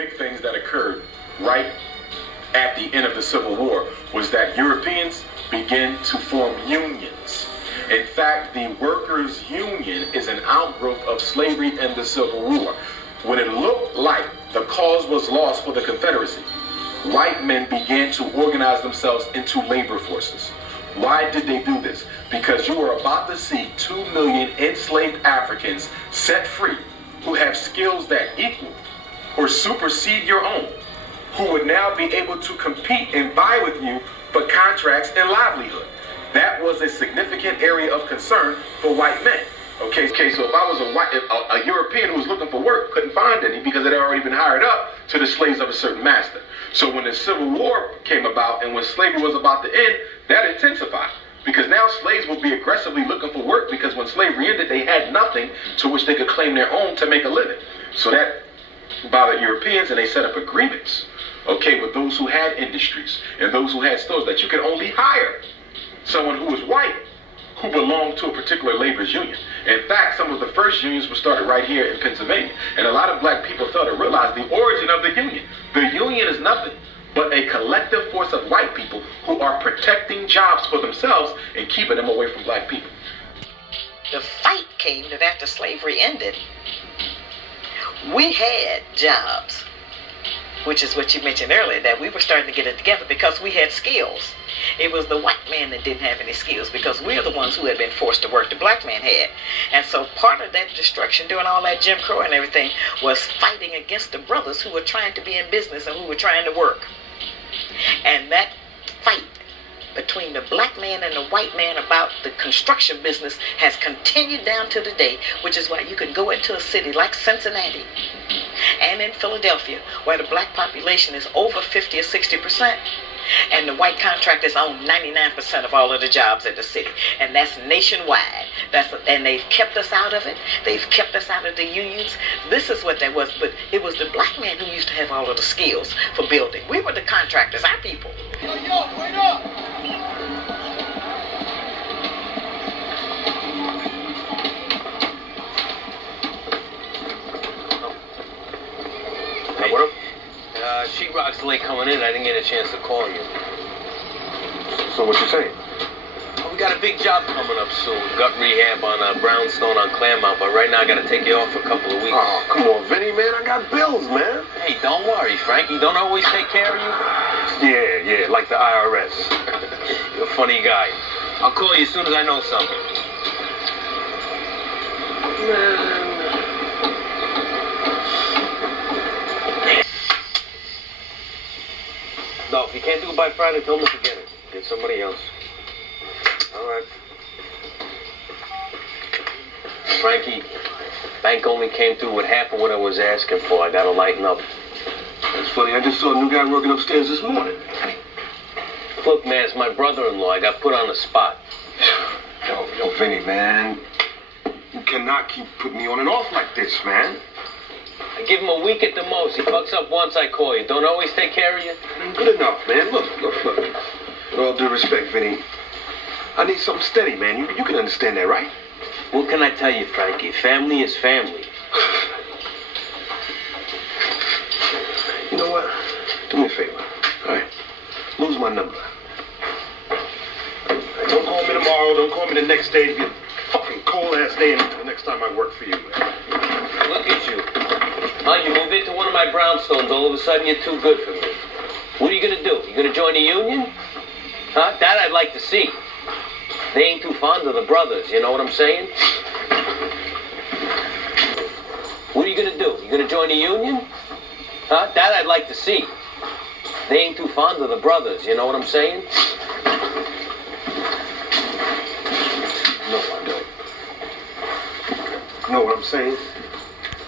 big things that occurred right at the end of the Civil War was that Europeans began to form unions. In fact, the workers' union is an outgrowth of slavery and the Civil War. When it looked like the cause was lost for the Confederacy, white men began to organize themselves into labor forces. Why did they do this? Because you are about to see 2 million enslaved Africans set free who have skills that equal or supersede your own, who would now be able to compete and vie with you for contracts and livelihood. That was a significant area of concern for white men. Okay, so if I was a European who was looking for work, couldn't find any because it had already been hired up to the slaves of a certain master. So when the Civil War came about and when slavery was about to end, that intensified. Because now slaves will be aggressively looking for work because when slavery ended, they had nothing to which they could claim their own to make a living. So that bothered Europeans and they set up agreements, okay, with those who had industries and those who had stores that you could only hire someone who was white who belonged to a particular labor's union. In fact, some of the first unions were started right here in Pennsylvania. And a lot of black people fail to realize the origin of the union. The union is nothing but a collective force of white people who are protecting jobs for themselves and keeping them away from black people. The fight came that after slavery ended, we had jobs, which is what you mentioned earlier, that we were starting to get it together because we had skills. It was the white man that didn't have any skills because we're the ones who had been forced to work. The black man had. And so part of that destruction during all that Jim Crow and everything was fighting against the brothers who were trying to be in business and who were trying to work. And that fight between the black man and the white man about the construction business has continued down to today, which is why you can go into a city like Cincinnati and in Philadelphia, where the black population is over 50 or 60%, and the white contractors own 99% of all of the jobs in the city, and that's nationwide. And they've kept us out of it. They've kept us out of the unions. This is what that was, but it was the black man who used to have all of the skills for building. We were the contractors, our people. Yo, wait up! Hey, what up? Sheetrock's late coming in. I didn't get a chance to call you. So what you saying? We got a big job coming up soon. Gut rehab on Brownstone on Claremont, but right now I got to take you off for a couple of weeks. Oh, come on, Vinny, man. I got bills, man. Hey, don't worry, Frankie. Don't always take care of you. Yeah, like the IRS. You're a funny guy. I'll call you as soon as I know something. Man. No, if you can't do it by Friday, tell me to forget it. Get somebody else. All right. Frankie, bank only came through with half of what I was asking for. I gotta lighten up. That's funny. I just saw a new guy working upstairs this morning. Look, man, it's my brother-in-law. I got put on the spot. Yo, Vinny, man. You cannot keep putting me on and off like this, man. I give him a week at the most. He fucks up once, I call you. Don't always take care of you? Good enough, man. Look. With all due respect, Vinny, I need something steady, man. You can understand that, right? What can I tell you, Frankie? Family is family. You know what? Do me a favor. All right. Lose my number. Don't call me tomorrow. Don't call me the next day. It'll be a fucking cold-ass day until the next time I work for you, man. Look at you. Huh? You move into one of my brownstones. All of a sudden, you're too good for me. What are you going to do? You going to join the union? Huh? That I'd like to see. They ain't too fond of the brothers. You know what I'm saying? What are you going to do? You going to join the union? Huh? That I'd like to see. They ain't too fond of the brothers. You know what I'm saying? No, I don't. You know what I'm saying?